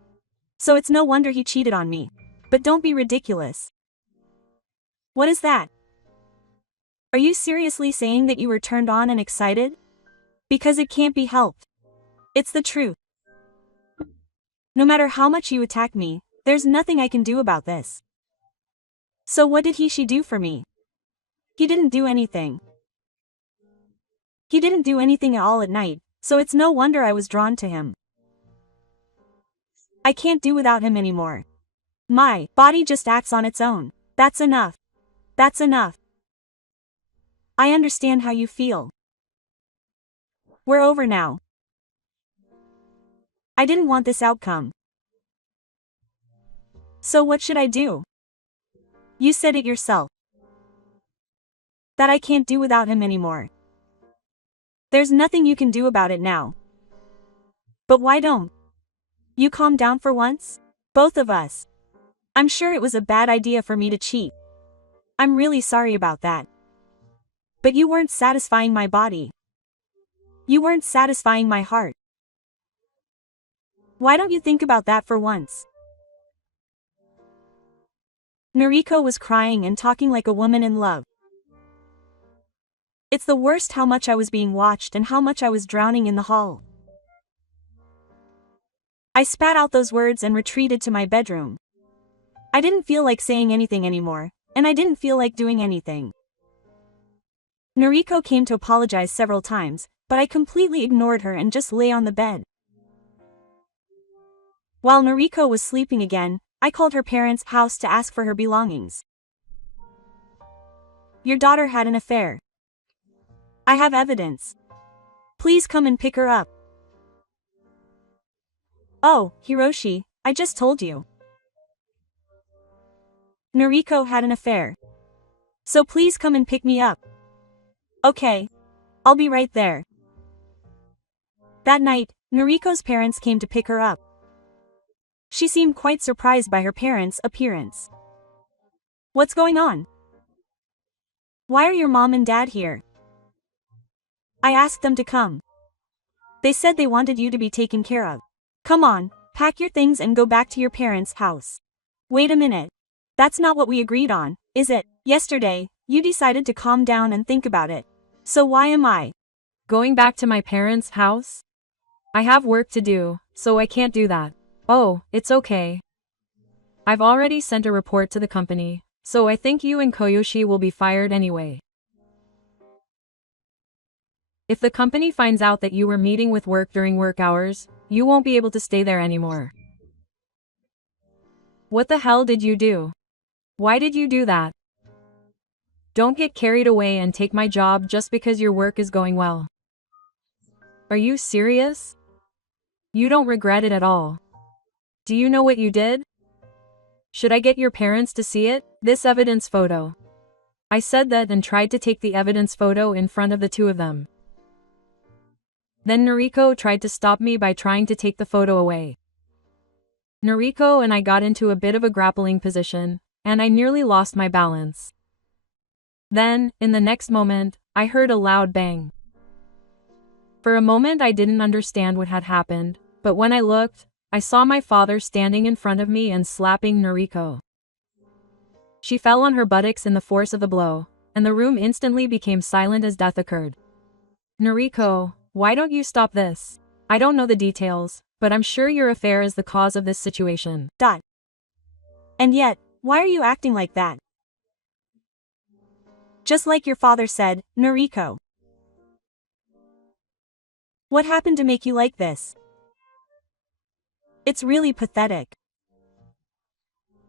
So it's no wonder he cheated on me. But don't be ridiculous. What is that? Are you seriously saying that you were turned on and excited? Because it can't be helped. It's the truth. No matter how much you attack me, there's nothing I can do about this. So what did she do for me? He didn't do anything. He didn't do anything at all at night, so it's no wonder I was drawn to him. I can't do without him anymore. My body just acts on its own. That's enough. That's enough. I understand how you feel. We're over now. I didn't want this outcome. So what should I do? You said it yourself. That I can't do without him anymore. There's nothing you can do about it now. But why don't you calm down for once? Both of us. I'm sure it was a bad idea for me to cheat. I'm really sorry about that. But you weren't satisfying my body. You weren't satisfying my heart. Why don't you think about that for once? Noriko was crying and talking like a woman in love. It's the worst how much I was being watched and how much I was drowning in the hall. I spat out those words and retreated to my bedroom. I didn't feel like saying anything anymore, and I didn't feel like doing anything. Noriko came to apologize several times, but I completely ignored her and just lay on the bed. While Noriko was sleeping again, I called her parents' house to ask for her belongings. Your daughter had an affair. I have evidence. Please come and pick her up. Oh, Hiroshi, I just told you. Noriko had an affair. So please come and pick me up. Okay. I'll be right there. That night, Noriko's parents came to pick her up. She seemed quite surprised by her parents' appearance. What's going on? Why are your mom and dad here? I asked them to come. They said they wanted you to be taken care of. Come on, pack your things and go back to your parents' house. Wait a minute. That's not what we agreed on, is it? Yesterday, you decided to calm down and think about it. So why am I Going back to my parents' house? I have work to do, so I can't do that. Oh, it's okay. I've already sent a report to the company, so I think you and Koyoshi will be fired anyway. If the company finds out that you were meeting with work during work hours, you won't be able to stay there anymore. What the hell did you do? Why did you do that? Don't get carried away and take my job just because your work is going well. Are you serious? You don't regret it at all. Do you know what you did? Should I get your parents to see it? This evidence photo. I said that and tried to take the evidence photo in front of the two of them. Then Noriko tried to stop me by trying to take the photo away. Noriko and I got into a bit of a grappling position, and I nearly lost my balance. Then, in the next moment, I heard a loud bang. For a moment I didn't understand what had happened, but when I looked, I saw my father standing in front of me and slapping Noriko. She fell on her buttocks in the force of the blow, and the room instantly became silent as death occurred. Noriko, why don't you stop this? I don't know the details, but I'm sure your affair is the cause of this situation. And yet, why are you acting like that? Just like your father said, Noriko. What happened to make you like this? It's really pathetic.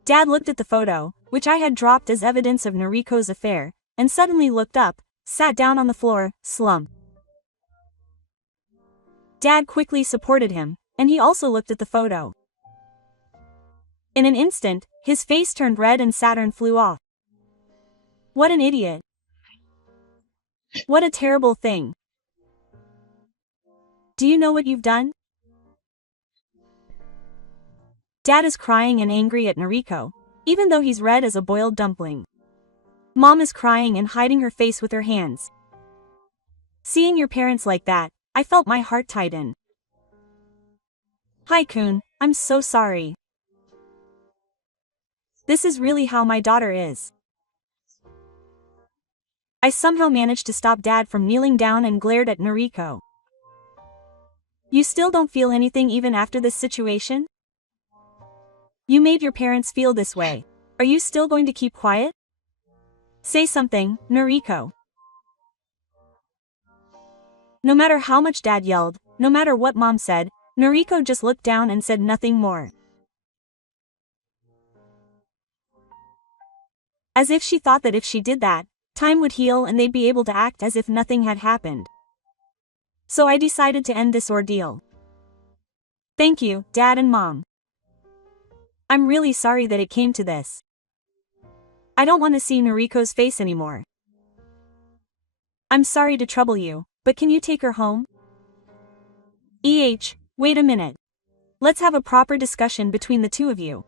Dad looked at the photo, which I had dropped as evidence of Noriko's affair, and suddenly looked up, sat down on the floor, slumped. Dad quickly supported him, and he also looked at the photo. In an instant, his face turned red and Saturn flew off. What an idiot. What a terrible thing. Do you know what you've done? Dad is crying and angry at Noriko, even though he's red as a boiled dumpling. Mom is crying and hiding her face with her hands. Seeing your parents like that, I felt my heart tighten. Hi Kun, I'm so sorry. This is really how my daughter is. I somehow managed to stop Dad from kneeling down and glared at Noriko. You still don't feel anything even after this situation? You made your parents feel this way. Are you still going to keep quiet? Say something, Noriko. No matter how much Dad yelled, no matter what Mom said, Noriko just looked down and said nothing more. As if she thought that if she did that, time would heal and they'd be able to act as if nothing had happened. So I decided to end this ordeal. Thank you, Dad and Mom. I'm really sorry that it came to this. I don't want to see Noriko's face anymore. I'm sorry to trouble you, but can you take her home? Wait a minute. Let's have a proper discussion between the two of you.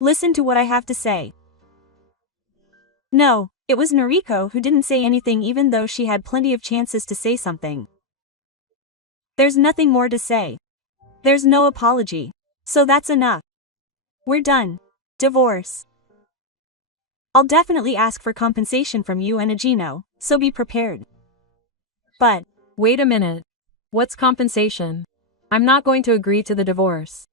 Listen to what I have to say. No, it was Noriko who didn't say anything even though she had plenty of chances to say something. There's nothing more to say. There's no apology. So that's enough. We're done. Divorce. I'll definitely ask for compensation from you and Ajino, so be prepared. But, Wait a minute. What's compensation? I'm not going to agree to the divorce.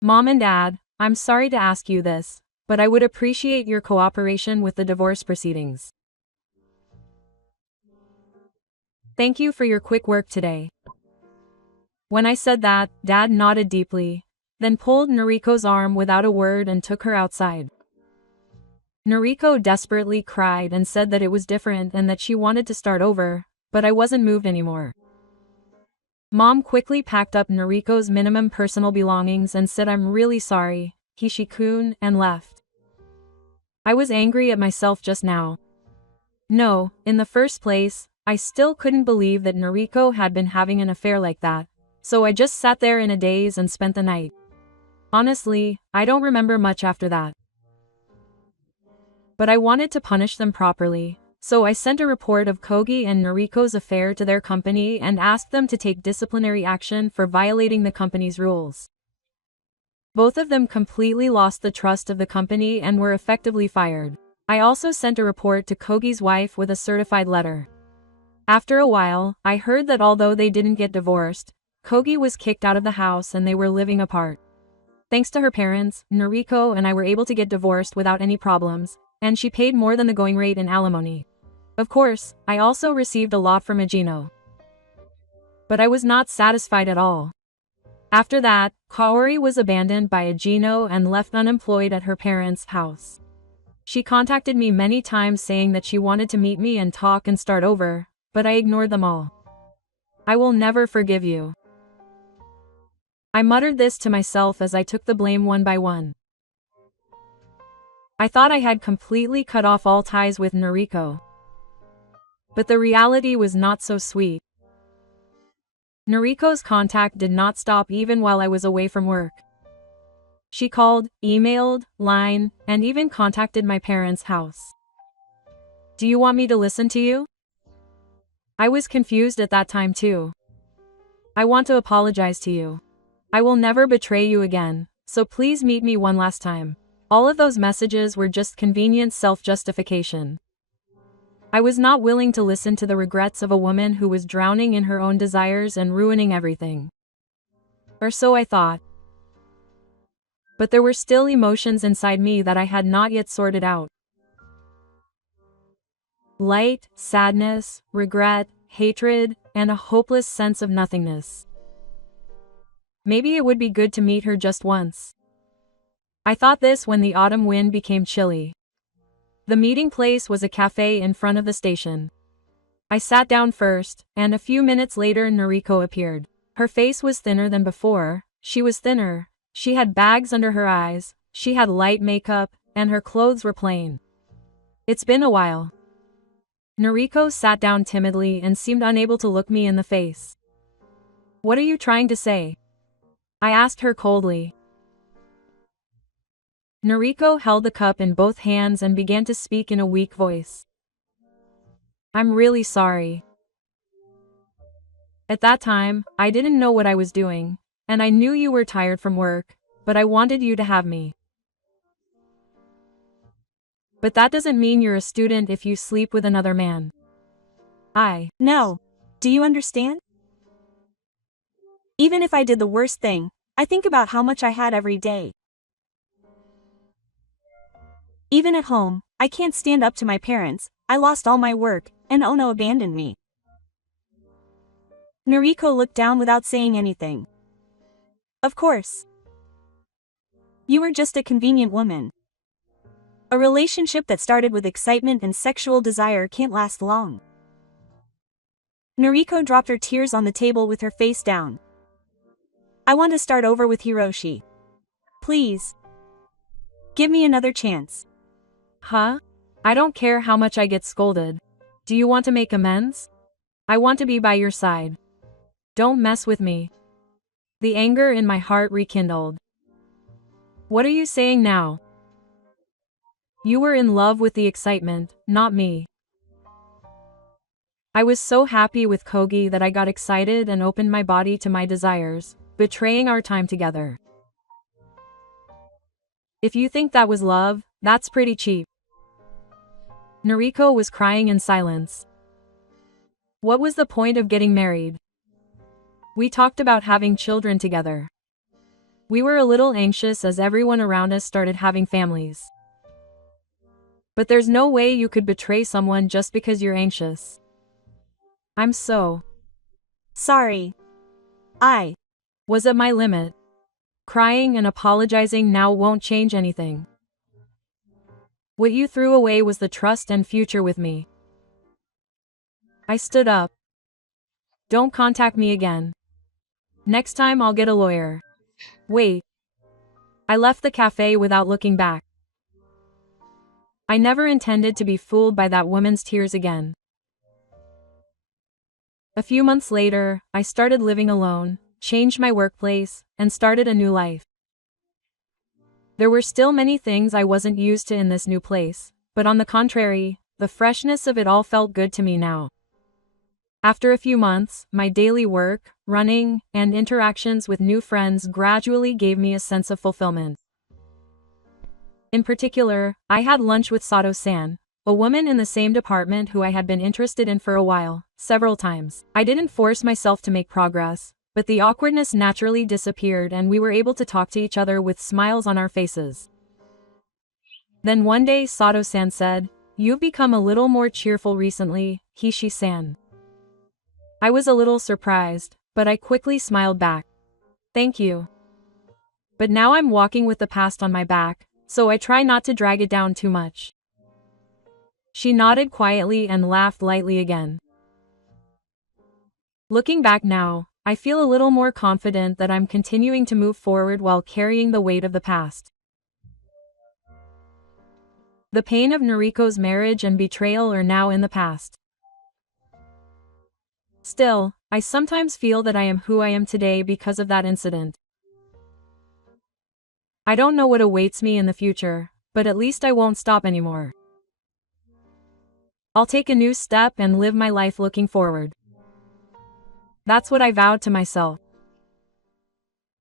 Mom and Dad, I'm sorry to ask you this, but I would appreciate your cooperation with the divorce proceedings. Thank you for your quick work today. When I said that, Dad nodded deeply, then pulled Noriko's arm without a word and took her outside. Noriko desperately cried and said that it was different and that she wanted to start over, but I wasn't moved anymore. Mom quickly packed up Noriko's minimum personal belongings and said I'm really sorry, Hishi-kun, and left. I was angry at myself just now. No, in the first place, I still couldn't believe that Noriko had been having an affair like that, so I just sat there in a daze and spent the night. Honestly, I don't remember much after that. But I wanted to punish them properly, So I sent a report of Kogi and Noriko's affair to their company and asked them to take disciplinary action for violating the company's rules. Both of them completely lost the trust of the company and were effectively fired. I also sent a report to Kogi's wife with a certified letter. After a while, I heard that although they didn't get divorced, Kogi was kicked out of the house and they were living apart. Thanks to her parents, Noriko and I were able to get divorced without any problems, and she paid more than the going rate in alimony. Of course, I also received a lot from Ajino. But I was not satisfied at all. After that, Kaori was abandoned by Ajino and left unemployed at her parents' house. She contacted me many times saying that she wanted to meet me and talk and start over, but I ignored them all. I will never forgive you. I muttered this to myself as I took the blame one by one. I thought I had completely cut off all ties with Noriko. But the reality was not so sweet. Noriko's contact did not stop even while I was away from work. She called, emailed, line, and even contacted my parents' house. Do you want me to listen to you? I was confused at that time too. I want to apologize to you. I will never betray you again, so please meet me one last time. All of those messages were just convenient self-justification. I was not willing to listen to the regrets of a woman who was drowning in her own desires and ruining everything. Or so I thought. But there were still emotions inside me that I had not yet sorted out. Light, sadness, regret, hatred, and a hopeless sense of nothingness. Maybe it would be good to meet her just once. I thought this when the autumn wind became chilly. The meeting place was a cafe in front of the station. I sat down first, and a few minutes later Noriko appeared. Her face was thinner than before, she was thinner, she had bags under her eyes, she had light makeup, and her clothes were plain. It's been a while. Noriko sat down timidly and seemed unable to look me in the face. What are you trying to say? I asked her coldly. Noriko held the cup in both hands and began to speak in a weak voice. I'm really sorry. At that time, I didn't know what I was doing, and I knew you were tired from work, but I wanted you to have me. But that doesn't mean you're a student if you sleep with another man. No. Do you understand? Even if I did the worst thing, I think about how much I had every day. Even at home, I can't stand up to my parents, I lost all my work, and Ono abandoned me. Noriko looked down without saying anything. Of course. You were just a convenient woman. A relationship that started with excitement and sexual desire can't last long. Noriko dropped her tears on the table with her face down. I want to start over with Hiroshi. Please. Give me another chance. Huh? I don't care how much I get scolded. Do you want to make amends? I want to be by your side. Don't mess with me. The anger in my heart rekindled. What are you saying now? You were in love with the excitement, not me. I was so happy with Kogi that I got excited and opened my body to my desires, betraying our time together. If you think that was love, that's pretty cheap. Noriko was crying in silence. What was the point of getting married? We talked about having children together. We were a little anxious as everyone around us started having families. But there's no way you could betray someone just because you're anxious. I'm so sorry. I was at my limit. Crying and apologizing now won't change anything. What you threw away was the trust and future with me. I stood up. Don't contact me again. Next time I'll get a lawyer. Wait. I left the cafe without looking back. I never intended to be fooled by that woman's tears again. A few months later, I started living alone, changed my workplace, and started a new life. There were still many things I wasn't used to in this new place, but on the contrary, the freshness of it all felt good to me now. After a few months, my daily work, running, and interactions with new friends gradually gave me a sense of fulfillment. In particular, I had lunch with Sato-san, a woman in the same department who I had been interested in for a while, several times. I didn't force myself to make progress, but the awkwardness naturally disappeared and we were able to talk to each other with smiles on our faces. Then one day Sato-san said, "You've become a little more cheerful recently, Hishi-san." I was a little surprised, but I quickly smiled back. "Thank you. But now I'm walking with the past on my back, so I try not to drag it down too much." She nodded quietly and laughed lightly again. Looking back now, I feel a little more confident that I'm continuing to move forward while carrying the weight of the past. The pain of Noriko's marriage and betrayal are now in the past. Still, I sometimes feel that I am who I am today because of that incident. I don't know what awaits me in the future, but at least I won't stop anymore. I'll take a new step and live my life looking forward. That's what I vowed to myself.